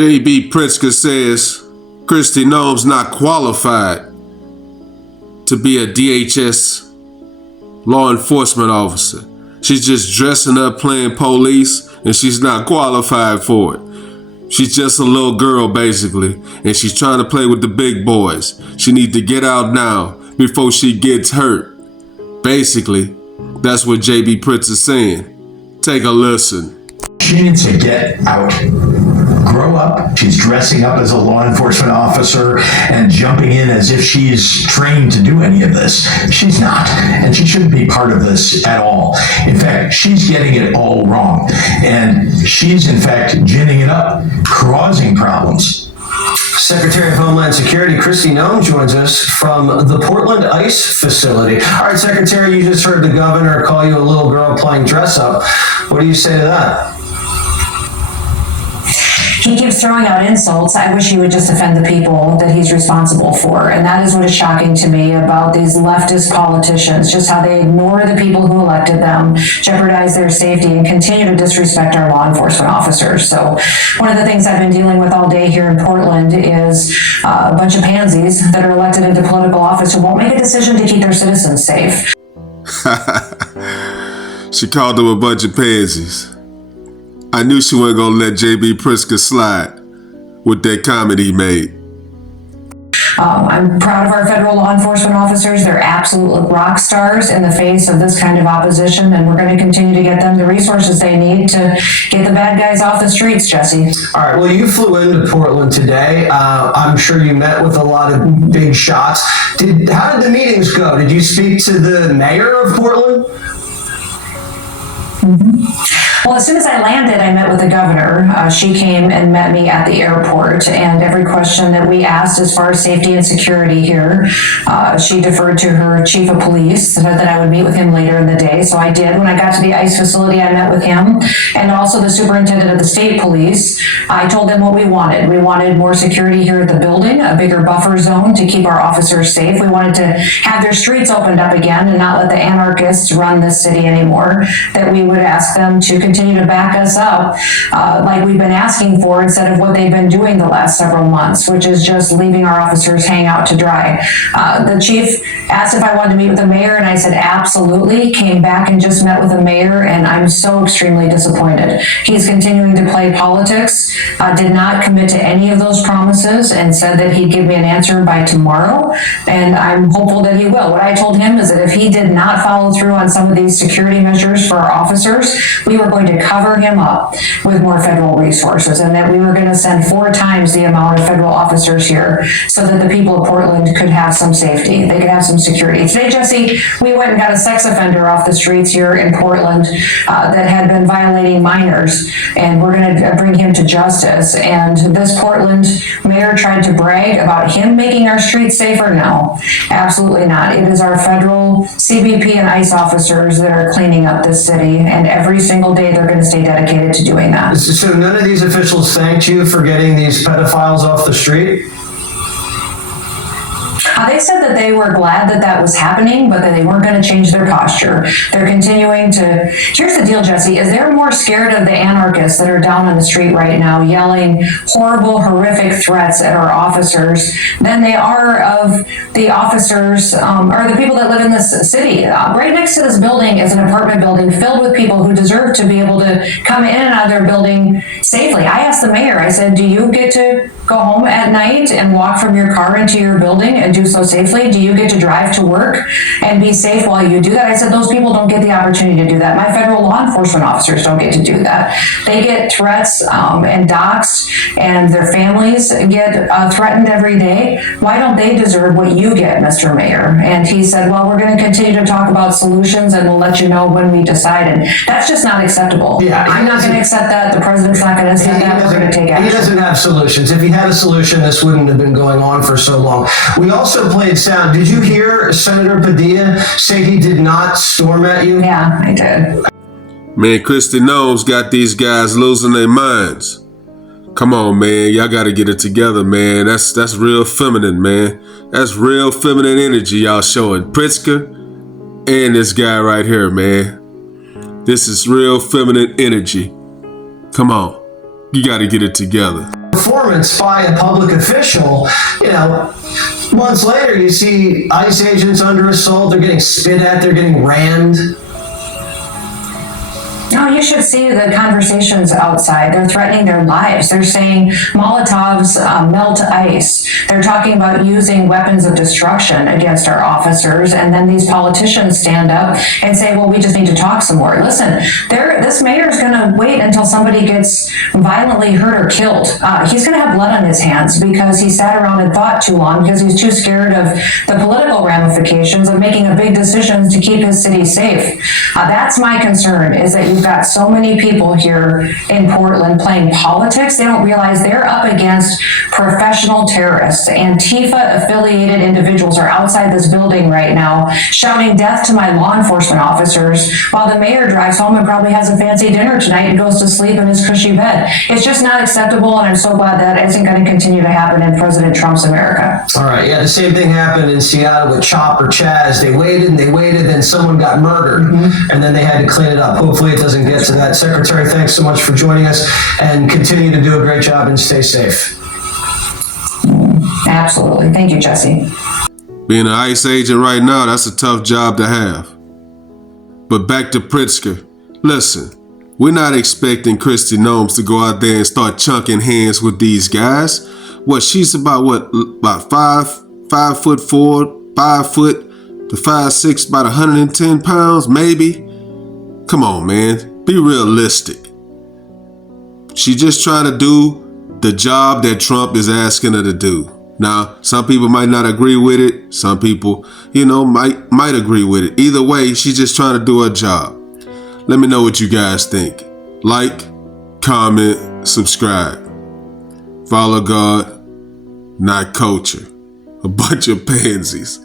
J.B. Pritzker says Kristi Noem's not qualified to be a DHS law enforcement officer. She's just dressing up playing police, and she's not qualified for it. She's just a little girl, basically, and she's trying to play with the big boys. She needs to get out now before she gets hurt. Basically, that's what J.B. Pritzker's saying. Take a listen. She needs to get out. Grow up. She's dressing up as a law enforcement officer and jumping in as if she's trained to do any of this. She's not, and she shouldn't be part of this at all. In fact, she's getting it all wrong, and she's, in fact, ginning it up, causing problems. Secretary of Homeland Security Kristi Noem joins us from the Portland ICE facility. All right, Secretary, you just heard the governor call you a little girl playing dress up. What do you say to that? He keeps throwing out insults. I wish he would just defend the people that he's responsible for. And that is what is shocking to me about these leftist politicians, just how they ignore the people who elected them, jeopardize their safety, and continue to disrespect our law enforcement officers. So one of the things I've been dealing with all day here in Portland is a bunch of pansies that are elected into political office who won't make a decision to keep their citizens safe. She called them a bunch of pansies. I knew she wasn't going to let J.B. Pritzker slide with that comment he made. I'm proud of our federal law enforcement officers. They're absolute rock stars in the face of this kind of opposition, and we're going to continue to get them the resources they need to get the bad guys off the streets, Jesse. All right, well, you flew into Portland today. I'm sure you met with a lot of big shots. How did the meetings go? Did you speak to the mayor of Portland? Well, as soon as I landed, I met with the governor. She came and met me at the airport, and every question that we asked as far as safety and security here, she deferred to her chief of police, so that I would meet with him later in the day. So I did. When I got to the ICE facility, I met with him and also the superintendent of the state police. I told them what we wanted. We wanted more security here at the building, a bigger buffer zone to keep our officers safe. We wanted to have their streets opened up again and not let the anarchists run this city anymore, that we would ask them to continue to back us up like we've been asking for instead of what they've been doing the last several months, which is just leaving our officers hang out to dry. The chief asked if I wanted to meet with the mayor, and I said absolutely. Came back and just met with the mayor, and I'm so extremely disappointed. He's continuing to play politics, did not commit to any of those promises, and said that he'd give me an answer by tomorrow, and I'm hopeful that he will. What I told him is that if he did not follow through on some of these security measures for our officers, we were going to cover him up with more federal resources, and that we were going to send 4 times the amount of federal officers here so that the people of Portland could have some safety. They could have some security. Today, Jesse, we went and got a sex offender off the streets here in Portland that had been violating minors, and we're going to bring him to justice. And this Portland mayor tried to brag about him making our streets safer. No, absolutely not. It is our federal CBP and ICE officers that are cleaning up this city, and every single day they're going to stay dedicated to doing that. So none of these officials thanked you for getting these pedophiles off the street? They said that they were glad that that was happening, but that they weren't going to change their posture. They're continuing to... Here's the deal, Jesse, is they're more scared of the anarchists that are down on the street right now yelling horrible, horrific threats at our officers than they are of the officers or the people that live in this city. Right next to this building is an apartment building filled with people who deserve to be able to come in and out of their building safely. I asked the mayor, I said, do you get to go home at night and walk from your car into your building and do so safely? Do you get to drive to work and be safe while you do that? I said, those people don't get the opportunity to do that. My federal law enforcement officers don't get to do that. They get threats and doxxed, and their families get threatened every day. Why don't they deserve what you get, Mr. Mayor? And he said, well, we're going to continue to talk about solutions, and we'll let you know when we decide. And that's just not acceptable. Yeah, I'm not going to accept that. The president's not going to accept that. We're going to take action. He doesn't have solutions. If he had a solution, this wouldn't have been going on for so long. We also played sound. Did you hear Senator Padilla say he did not storm at you? Yeah, I did. Man, Kristi Noem's got these guys losing their minds. Come on, man. Y'all got to get it together, man. That's real feminine, man. That's real feminine energy y'all showing. Pritzker and this guy right here, man. This is real feminine energy. Come on. You got to get it together. performance by a public official, months later you see ICE agents under assault, they're getting spit at, they're getting rammed. No, you should see the conversations outside. They're threatening their lives. They're saying Molotovs melt ice. They're talking about using weapons of destruction against our officers. And then these politicians stand up and say, well, we just need to talk some more. Listen, this mayor is going to wait until somebody gets violently hurt or killed. He's going to have blood on his hands because he sat around and thought too long because he's too scared of the political ramifications of making a big decisions to keep his city safe. That's my concern, is that you've got so many people here in Portland playing politics. They don't realize they're up against professional terrorists. Antifa-affiliated individuals are outside this building right now shouting death to my law enforcement officers while the mayor drives home and probably has a fancy dinner tonight and goes to sleep in his cushy bed. It's just not acceptable, and I'm so glad that isn't going to continue to happen in President Trump's America. All right, yeah, the same thing happened in Seattle with Chop or Chaz. They waited, then someone got murdered, and then they had to clean it up. Hopefully it doesn't get to that. Secretary, thanks so much for joining us, and continue to do a great job and stay safe. Absolutely. Thank you, Jesse. Being an ICE agent right now, that's a tough job to have. But back to Pritzker. Listen, we're not expecting Kristi Noem to go out there and start chunking hands with these guys. She's about 5'4", 5 foot to 5'6", about 110 pounds, maybe. Come on, man, be realistic. She just trying to do the job that Trump is asking her to do. Now, some people might not agree with it. Some people, might agree with it. Either way, she's just trying to do her job. Let me know what you guys think. Like, comment, subscribe. Follow God, not culture. A bunch of pansies.